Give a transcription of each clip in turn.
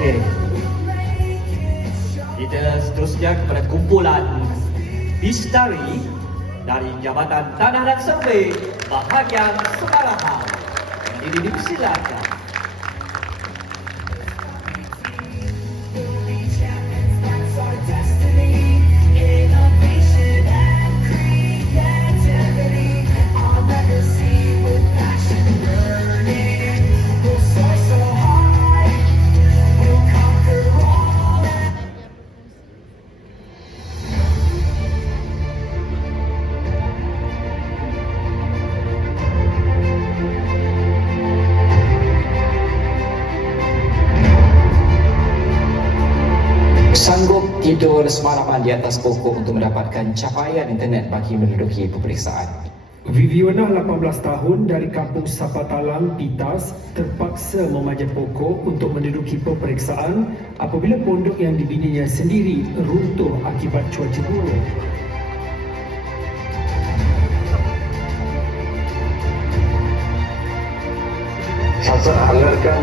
Okey. Kita seterusnya kepada kumpulan Bistari dari Jabatan Tanah dan Survey bahagian Semarahan. Ini dipersilakan. Sanggup tidur semalaman di atas pokok untuk mendapatkan capaian internet bagi menduduki peperiksaan. Viviana 18 tahun dari kampung Sapatalang, Pitas terpaksa memanjat pokok untuk menduduki peperiksaan apabila pondok yang dibinanya sendiri runtuh akibat cuaca buruk. Asal anggarkan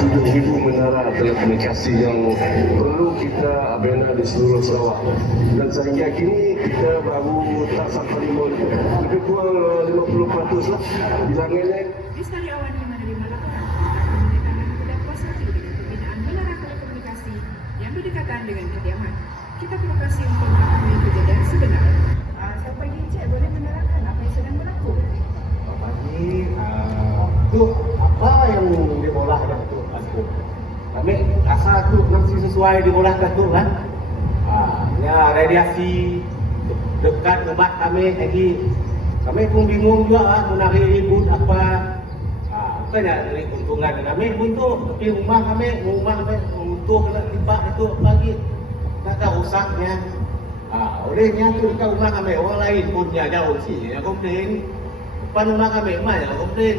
7,000 menara telekomunikasi yang perlu kita bina di seluruh Sarawak. Dan sehingga kini kita baru tak sampai lebih kurang 50% lah bilangannya. Bistari Awani menerima laporan tentang pendidikan budak kuasa dengan pembinaan menara telekomunikasi yang berdekatan dengan kediaman. Kita berlokasi untuk memahami kejadian sebenar. Siapa ingin cek boleh menerangkan apa yang sedang berlaku? Tu apa yang diolah dah tu aku. Kami asal tu masih sesuai diolah dah tu kan. Ya radiasi dekat rumah kami lagi. Kami pun bingung juga menarik ribut apa. Bukannya dari keuntungan kami untuk tapi rumah kami untuk kena lipat itu lagi. Tak rusaknya. Olehnya tu dekat rumah kami orang lain punya jauh sih. Yang komplain. Depan rumah kami mana yang komplain.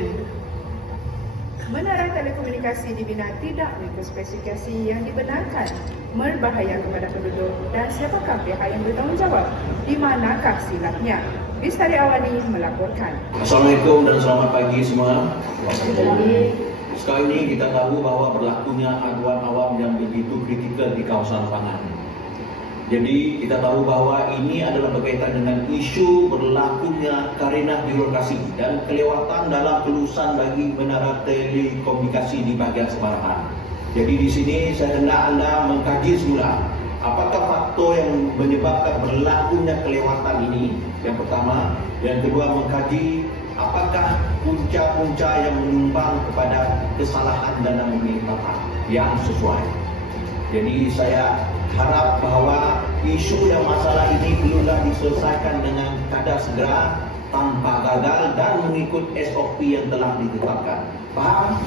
Menara telekomunikasi dibina tidak mengikut spesifikasi yang dibenarkan, berbahaya kepada penduduk dan siapakah pihak yang bertanggungjawab? Di manakah silapnya? Bistari Awani melaporkan. Assalamualaikum dan selamat pagi semua. Sekarang ini kita tahu bahawa berlakunya aduan awam yang begitu kritikal di kawasan Pangan. Jadi kita tahu bahawa ini adalah berkaitan dengan isu berlakunya karenah birokrasi dan kelewatan dalam kelulusan bagi menara telekomunikasi di bahagian Semarahan. Jadi di sini saya hendak anda mengkaji semula apakah faktor yang menyebabkan berlakunya kelewatan ini, yang pertama. Yang kedua, mengkaji apakah punca-punca yang menyumbang kepada kesalahan dana pemerintahan yang sesuai. Jadi saya harap bahawa isu dan masalah ini perlulah diselesaikan dengan kadar segera tanpa gagal dan mengikut SOP yang telah ditetapkan. Faham?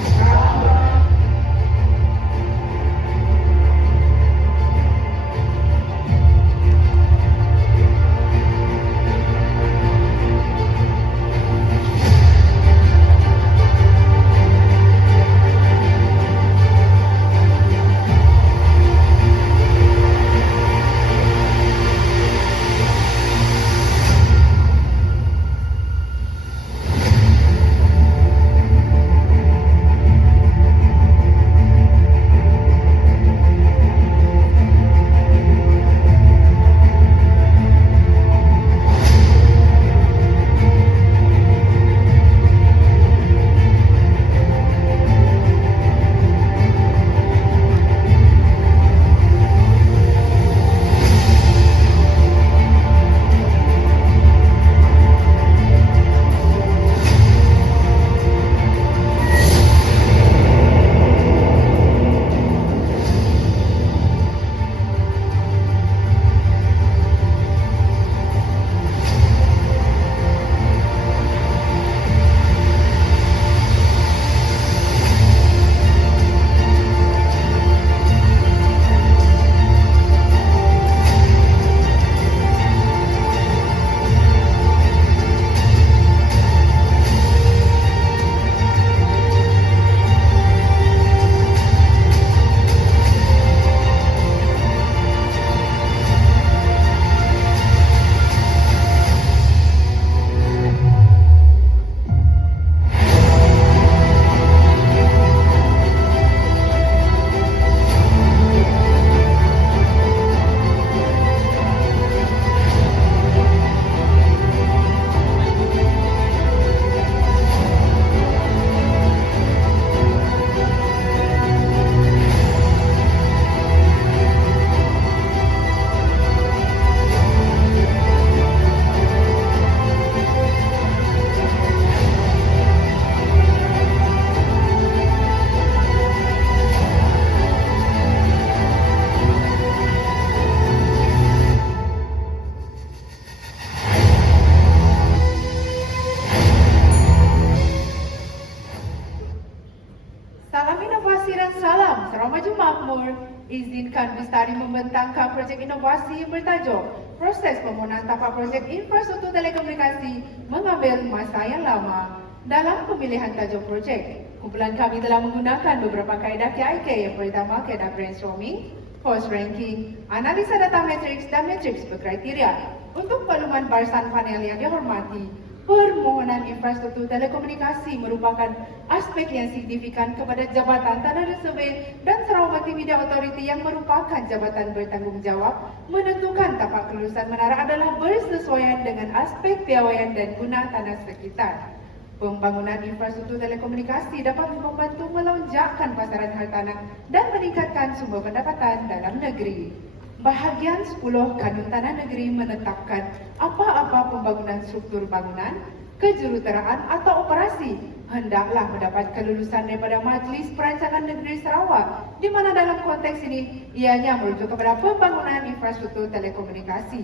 Izinkan Bistari membentangkan projek inovasi yang bertajuk Proses Permohonan Tapak Projek Infrastruktur Telekomunikasi mengambil masa yang lama. Dalam pemilihan tajuk projek, kumpulan kami telah menggunakan beberapa kaedah KIK yang pertama kaedah brainstorming, post ranking, analisa data matrix dan matrix berkriteria. Untuk makluman barisan panel yang dihormati, permohonan infrastruktur telekomunikasi merupakan aspek yang signifikan kepada Jabatan Tanah dan Survey dan Sarawak Multimedia Authority yang merupakan jabatan bertanggungjawab menentukan tapak kelulusan menara adalah bersesuaian dengan aspek piawaian dan guna tanah sekitar. Pembangunan infrastruktur telekomunikasi dapat membantu melonjakkan pasaran hartanah dan meningkatkan sumber pendapatan dalam negeri. Bahagian 10 Kanun Tanah Negeri menetapkan apa-apa pembangunan struktur bangunan, kejuruteraan atau operasi hendaklah mendapat kelulusan daripada Majlis Perancangan Negeri Sarawak, di mana dalam konteks ini ianya merujuk kepada pembangunan infrastruktur telekomunikasi.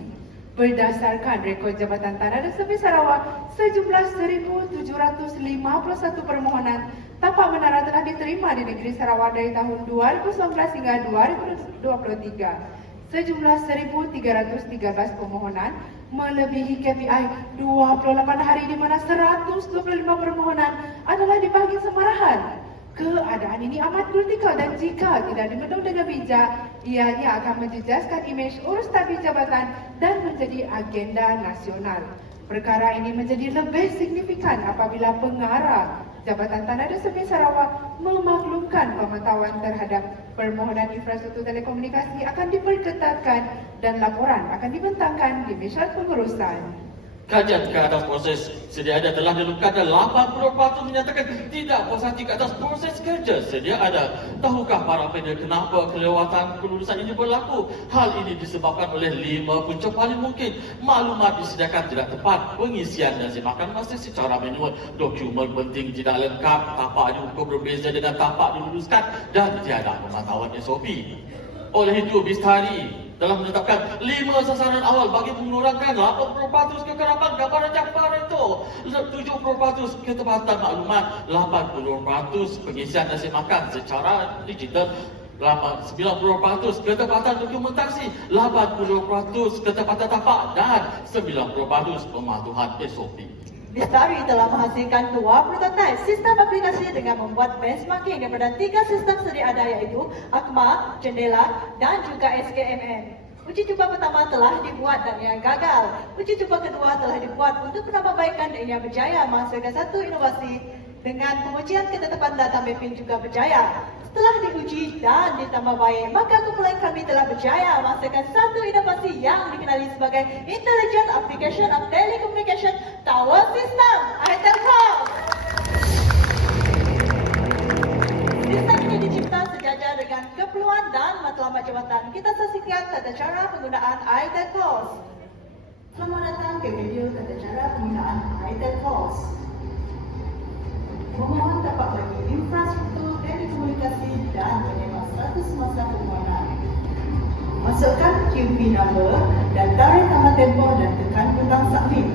Berdasarkan rekod Jabatan Tanah dan Survey Sarawak, sejumlah 1,751 permohonan tapak menara telah diterima di negeri Sarawak dari tahun 2019 hingga 2023. Sejumlah 1,313 permohonan melebihi KPI 28 hari di mana 125 permohonan adalah di bahagian semarahan. Keadaan ini amat kritikal dan jika tidak dibendung dengan bijak, ianya akan menjejaskan imej urus tabir jabatan dan menjadi agenda nasional. Perkara ini menjadi lebih signifikan apabila pengarah Jabatan Tanah dan Survey Sarawak memaklumkan pemantauan terhadap permohonan infrastruktur telekomunikasi akan diperketatkan dan laporan akan dibentangkan di mesyuarat pengurusan. Kajian ke atas proses sedia ada telah dilakukan dan 80% menyatakan tidak puas hati ke atas proses kerja sedia ada. Tahukah para pendek kenapa kelewatan kelulusan ini berlaku? Hal ini disebabkan oleh 5 punca paling mungkin. Maklumat disediakan tidak tepat, pengisian dan semakan masa secara manual, dokumen penting tidak lengkap, tapak diukur berbeza dengan tapak diluluskan dan tiada pemantauan SOP. Oleh itu, Bistari telah menetapkan 5 sasaran awal bagi mengurangkan 80% kekerapan gambaran Jaafar itu, 70% ketepatan maklumat, 80% pengisian nasi makan secara digital, 90% ketepatan dokumentasi, 80% ketepatan tapak dan 90% pematuhan SOP. Bistari telah menghasilkan 2 prototipe sistem aplikasi dengan membuat benchmarking daripada 3 sistem sedia ada iaitu ACMA, Jendela dan juga SKMN. Uji cuba pertama telah dibuat dan ia gagal. Uji cuba kedua telah dibuat untuk penambahbaikan dan ia berjaya menghasilkan satu inovasi dengan pengujian ketetapan data mapping juga berjaya. Setelah diuji dan ditambah baik, maka kumpulan kami telah berjaya menghasilkan satu inovasi yang dikenali sebagai Intelligent Application of Telecommunication Tower System (ITELCOM). Sistem ini dicipta sejajar dengan keperluan dan matlamat jabatan. Kita saksikan tata cara penggunaan ITELCOM. Selamat datang ke video tata cara penggunaan ITELCOM. Memohon tapak bagi infrastruktur telekomunikasi dan menyemak status masa permohonan. Masukkan QP number dan tarikh tamat tempoh dan tekan butang submit.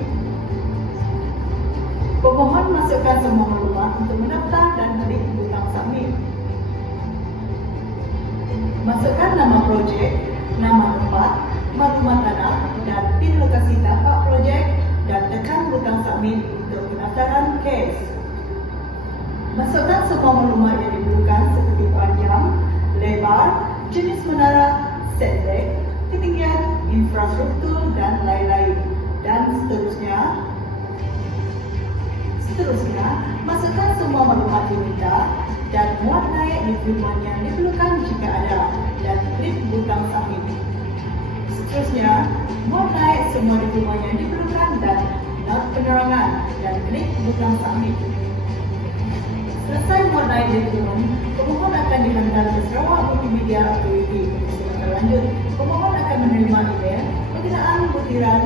Pemohon masukkan semua maklumat untuk mendaftar dan klik butang submit. Masukkan nama projek, nama tempat, maklumat tanah dan pin lokasi tapak projek dan tekan butang submit untuk pendaftaran case. Masukkan semua maklumat yang diperlukan seperti panjang, lebar, jenis menara, setback, ketinggian, infrastruktur dan lain-lain. Dan seterusnya, masukkan semua maklumat diminta dan muat naik dokumen yang diperlukan jika ada dan klik butang submit. Seterusnya, muat naik semua dokumen yang diperlukan dan not penerangan dan klik butang submit. Selesai muat naik dokumen, pemohon akan dihantar ke Sarawak Multimedia Authority. Selanjutnya lanjut, pemohon akan menerima email berkenaan butiran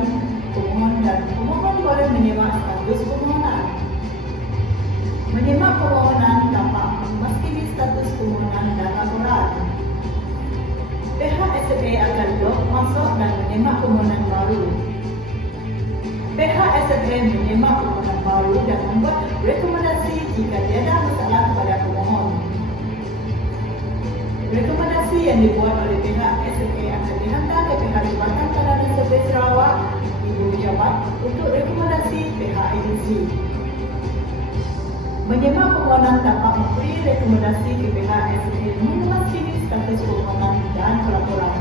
pemohon dan pemohon boleh menyemak status permohonan. Menyemak permohonan dapat memastikan status permohonan dan laporan. Pihak SMA akan log masuk dan menyemak permohonan baru. Pihak SMA menyemak permohonan baru dan membuat rekomendasi jika tiada masalah kepada pemohon. Rekomendasi yang dibuat oleh untuk rekomendasi pihak agensi. Menyemak permohonan dapat memberi rekomendasi ke pihak SMA memastikan status permohonan dan pelaporan.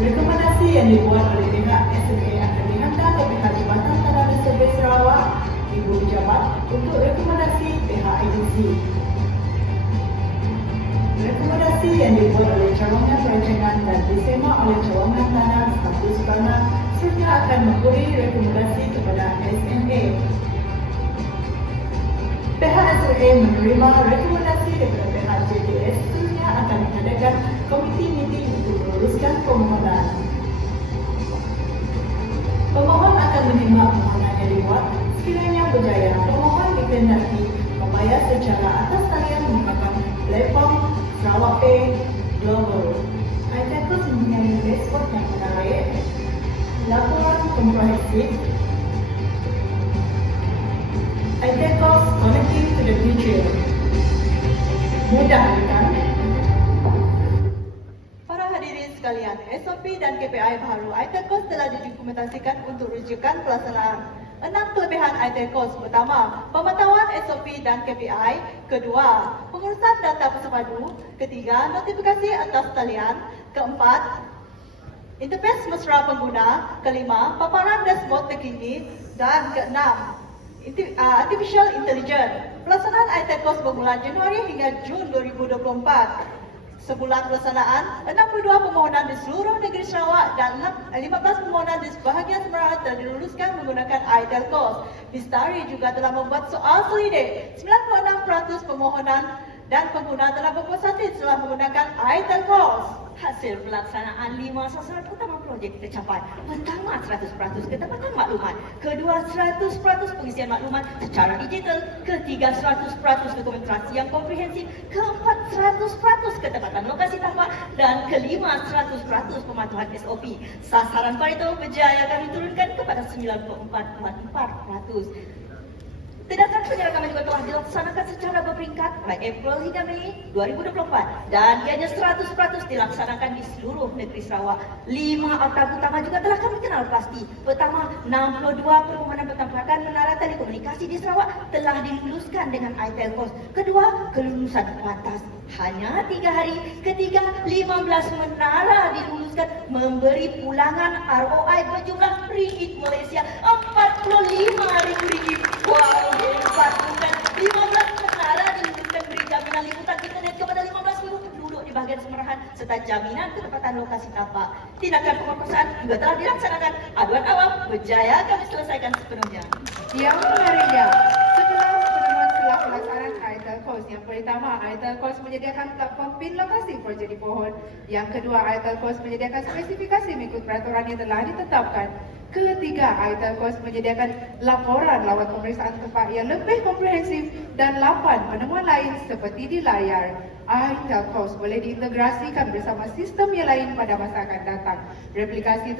Rekomendasi yang dibuat oleh pihak SMA akan dihantar ke pihak Jabatan Tanah dan Survey Sarawak, Ibu Pejabat untuk rekomendasi pihak agensi. Rekomendasi yang dibuat oleh cawangan perancangan dan disemak oleh cawangan tanah status tanah serta akan memberi rekomendasi kepada SMA. Pihak SMA menerima rekomendasi daripada pihak JKS seterusnya akan mengadakan komiti meeting untuk meluluskan permohonan. Pemohon akan menerima permohonan yang dibuat. Sekiranya berjaya, pemohon dikehendaki membayar secara atas talian menggunakan platform Sarawak Pay Global. iTackles mempunyai dashboard yang menarik, laporan komprehensif, iTackles Connecting to the Future. Mudah bukan? Para hadirin sekalian, SOP dan KPI baharu iTackles telah didokumentasikan untuk rujukan pelaksanaan 6 kelebihan iTackles. Pertama, pemantauan SOP dan KPI. Kedua, pengurusan data bersepadu. Ketiga, notifikasi atas talian. Keempat, interface mesra pengguna. Kelima, paparan dashboard terkini. Dan keenam, Artificial Intelligence. Pelaksanaan iTackles bermula Januari hingga Jun 2024. Sebulan pelaksanaan, 62 permohonan di seluruh negeri Sarawak dan 15 permohonan di sebahagian Semarang telah diluluskan menggunakan iTackles. Bistari juga telah membuat soal selidik. 96% permohonan dan pengguna telah berpuas hati setelah menggunakan iTackles. Hasil pelaksanaan 5 sasaran utama projek tercapai. Pertama, 100% ketepatan maklumat. Kedua, 100% pengisian maklumat secara digital. Ketiga, 100% dokumentasi yang komprehensif. Keempat, 100% ketepatan lokasi tampak. Dan kelima, 100% pematuhan SOP. Sasaran Pareto berjaya kami turunkan kepada 94,4%. Tindakan penyeragaman juga telah dilaksanakan secara berperingkat mulai April hingga Mei 2024 dan ianya 100% dilaksanakan di seluruh negeri Sarawak. 5 akta utama juga telah kami kenal pasti. Pertama, 62 permohonan bertampakan menara telekomunikasi di Sarawak telah diluluskan dengan iTackles. Kedua, kelulusan kuantas hanya 3 hari. Ketiga, 15 menara diluluskan memberi pulangan ROI berjumlah ringgit Malaysia 45,000 ringgit. Wow, hebat bukan? 15 menara diluluskan beri jaminan liputan internet kepada 15,000 penduduk di bahagian Semerahan serta jaminan ketepatan lokasi tapak. Tindakan pemerkosaan juga telah dilaksanakan. Aduan awam berjaya kami selesaikan sepenuhnya. Yang menariknya, setelah pelaksanaan iTackles, yang pertama, iTackles menyediakan platform pin lokasi projek di pohon. Yang kedua, iTackles menyediakan spesifikasi mengikut peraturan yang telah ditetapkan. Ketiga, iTackles menyediakan laporan lawat pemeriksaan tempat yang lebih komprehensif dan 8 penemuan lain seperti di layar. iTackles boleh diintegrasikan bersama sistem yang lain pada masa akan datang. Replikasi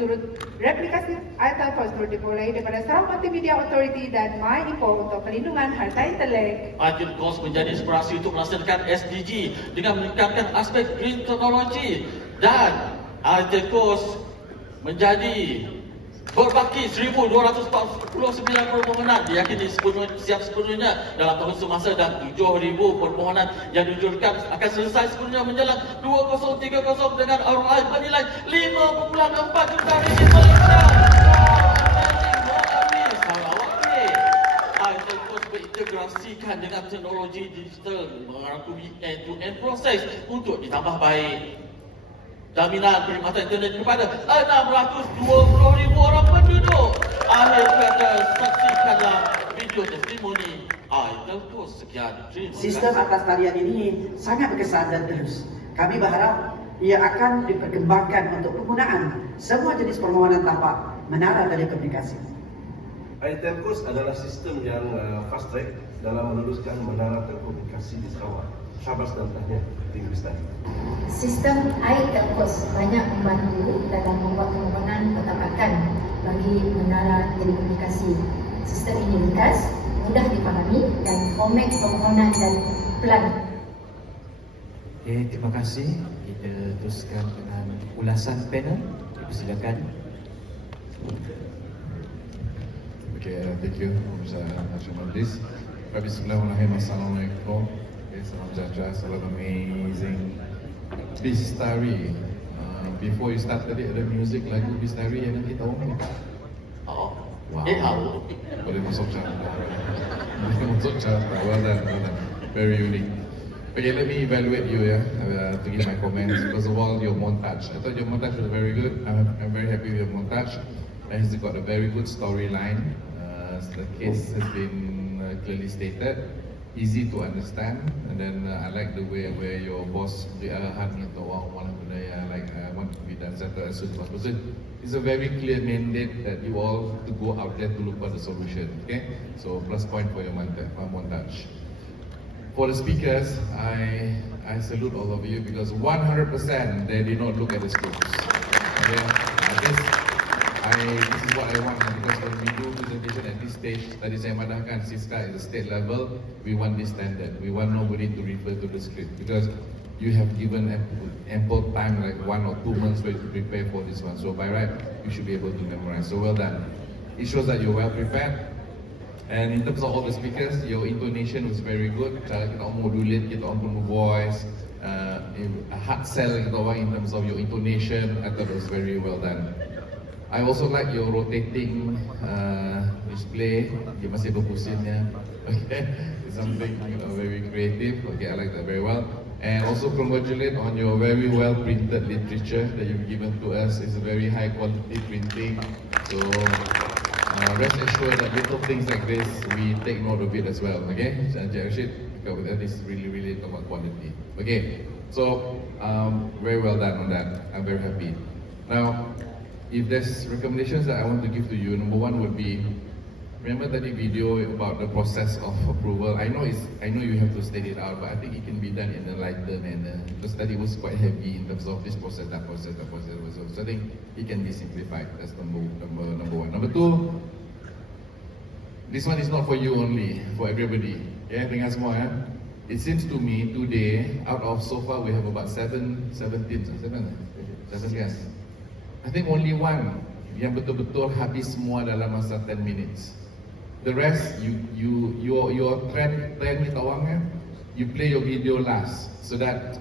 iTackles turut diperoleh daripada Sarawak Multimedia Authority dan MyInfo untuk pelindungan harta intelek. iTackles menjadi inspirasi untuk melaksanakan SDG dengan meningkatkan aspek green technology dan iTackles menjadi berbaki 1,249 permohonan diyakini siap sepenuhnya dalam tahun semasa dan 7,000 permohonan yang dijurkan akan selesai sepenuhnya menjelang 2030 dengan ROI bernilai 5.4 juta ringgit Malaysia. Sarawak Pay. iTackles berintegrasikan dengan teknologi digital merangkumi end-to-end proses untuk ditambah baik jaminan perkhidmatan internet kepada 620,000 orang penduduk. Akhir kata, saksikanlah video testimoni iTackles. Sekian. Terima kasih. Sistem atas talian ini sangat berkesan dan terus. Kami berharap ia akan diperkembangkan untuk penggunaan semua jenis permohonan tapak menara telekomunikasi. iTackles adalah sistem yang fast track dalam meluluskan menara telekomunikasi di Sarawak. Syabas dan tahniah tim Bistari. Sistem iTackles banyak membantu dalam membuat permohonan pertapakan bagi menara telekomunikasi. Sistem ini ringkas, mudah dipahami dan format permohonan dan pelan. Okay, terima kasih. Kita teruskan dengan ulasan panel. Silakan. Okay, thank you, Mr. Majlis. Bismillahirrahmanirrahim. Assalamualaikum. Okay, salam sejahtera, salam amazing. Bistari. Before you start tadi ada music lagu Bistari yang kita omong. Oh, Wow. how? Boleh masuk cara. Boleh masuk cara. Well done, well done. Very unique. Okay, let me evaluate you to give my comments. First of all, your montage. I thought your montage was very good. I'm very happy with your montage. And it's got a very good storyline. The case has been clearly stated, easy to understand, and then I like the way where your boss had me to want to be done settled as soon as possible. It's a very clear mandate that you all to go out there to look for the solution. Okay, so plus point for your montage. For the speakers, I salute all of you because 100% they did not look at the scripts. Okay, this is what I want because when we do presentation at this stage, tadi saya madahkan Siska at the state level, we want this standard. We want nobody to refer to the script because you have given ample time, like 1 or 2 months for you to prepare for this one. So by right, you should be able to memorize. So well done. It shows that you're well prepared. And in terms of all the speakers, your intonation was very good. Cara kita modulate, kita on voice, hard sell kita orang in terms of your intonation. I thought it was very well done. I also like your rotating display. Dia masih berpusingnya. Okay, it's something very creative. Okay, I like that very well. And also congratulate on your very well printed literature that you've given to us. It's a very high quality printing. So rest assured that little things like this, we take note of it as well. Okay, Encik Rashid, that is really about quality. Okay, so very well done on that. I'm very happy. Now, if there's recommendations that I want to give to you, number one would be, remember that video about the process of approval. I know you have to state it out, but I think it can be done in a lighter manner. The study was quite heavy in terms of this process, that process. So I think it can be simplified. That's number one. Number two, this one is not for you only, for everybody. Yeah, dengar semua ya. It seems to me today, out of so far we have about 7 guys. I think only one yang betul-betul habis semua dalam masa 10 minutes. The rest, your trend kita orang you play your video last so that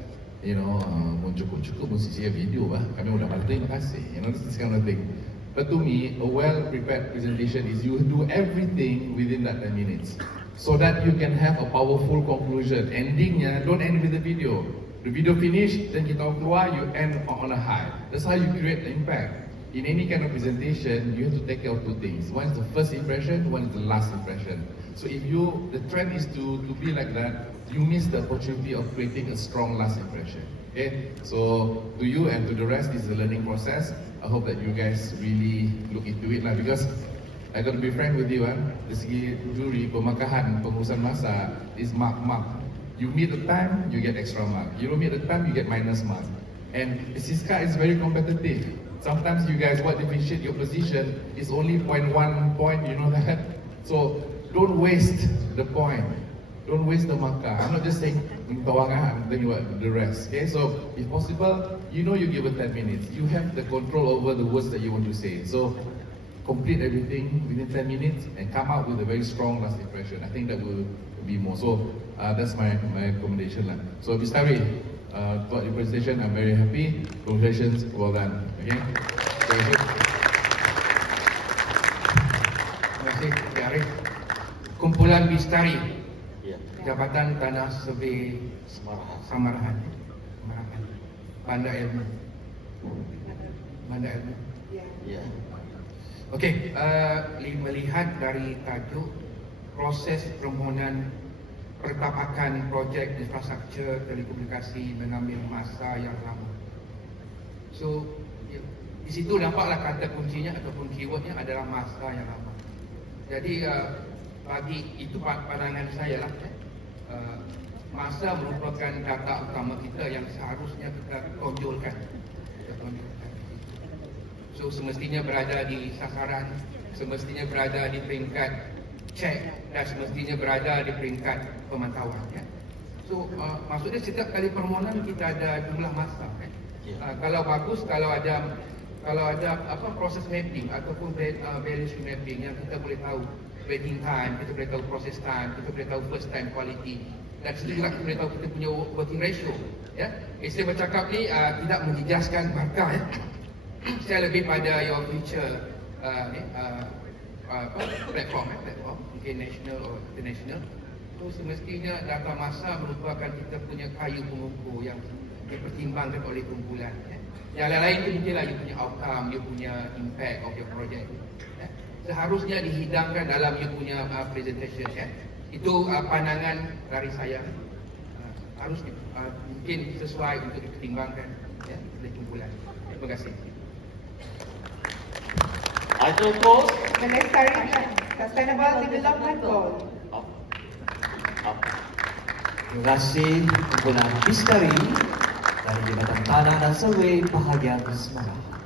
cukup mesti share video kami udah terima kasih, this kind of thing. But to me, a well-prepared presentation is you do everything within that 10 minutes so that you can have a powerful conclusion. Endingnya, don't end with the video. The video finish, then kita keluar, you end on a high. That's how you create the impact. In any kind of presentation, you have to take care of 2 things. One is the first impression, one is the last impression. So if the trend is to be like that, you miss the opportunity of creating a strong last impression. Okay? So to you and to the rest, this is a learning process. I hope that you guys really look into it lah, because I got to be frank with you dari segi juri, pemakahan, pengurusan masa is mark. You meet the time, you get extra mark. You don't meet the time, you get minus mark. And Siska is very competitive. Sometimes you guys, what differentiate your position is only 0.1 point, you know that? So don't waste the point. Don't waste the marker. I'm not just saying I'm telling you the rest. Okay, so if possible, you give it 10 minutes. You have the control over the words that you want to say. So complete everything within 10 minutes and come out with a very strong last impression. I think that will be more. So that's my recommendation lah. So Bistari, throughout your presentation, I'm very happy. Congratulations, well done. Okay. Terima kasih, Pak Arif. Kumpulan Bistari, Jabatan Tanah Survey Samarahan, Bandar Ilmu. Okey, melihat dari tajuk proses permohonan pertapakan projek infrastruktur telekomunikasi mengambil masa yang lama. So, di situ nampaklah kata kuncinya ataupun keywordnya adalah masa yang lama. Jadi, bagi itu pandangan saya lah. Masa merupakan data utama kita yang seharusnya kita tonjolkan. So semestinya berada di sasaran, semestinya berada di peringkat cek dan semestinya berada di peringkat pemantauan. So maksudnya setiap kali permohonan kita ada jumlah masa. Kalau bagus, kalau ada kalau ada proses mapping ataupun value stream mapping yang kita boleh tahu waiting time, kita boleh tahu process time, kita boleh tahu first time quality, dan seterusnya kita boleh tahu kita punya working ratio. Ya, saya bercakap ni tidak menjejaskan markah. Ya. Saya lebih pada your future platform, mungkin national atau international. Itu semestinya data masa merupakan kita punya kayu pengukur yang dipertimbangkan oleh kumpulan. Yang lain-lain itu mungkinlah you punya outcome, you punya impact of your project. Seharusnya dihidangkan dalam you punya presentation. Itu pandangan dari saya. Harus mungkin sesuai untuk dipertimbangkan oleh kumpulan. Terima kasih. Item post. The next item, Sustainable Development Goal. Terima kasih kumpulan Bistari dari Jabatan Tanah dan Survey bahagian Semarang.